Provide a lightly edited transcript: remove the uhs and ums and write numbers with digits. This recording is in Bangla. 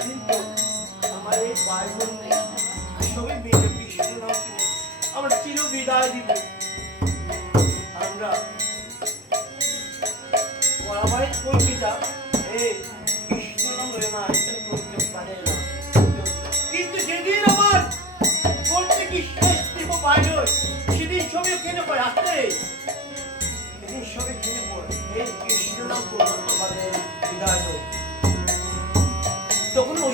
সেদিন তো আমার এই ভাই বোন সবই মেয়েকে কৃষ্ণ নাম শুনে আমার চির বিদায় দিবে। আমরা বরাবর কই পিতা এ কৃষ্ণ নাম লয় না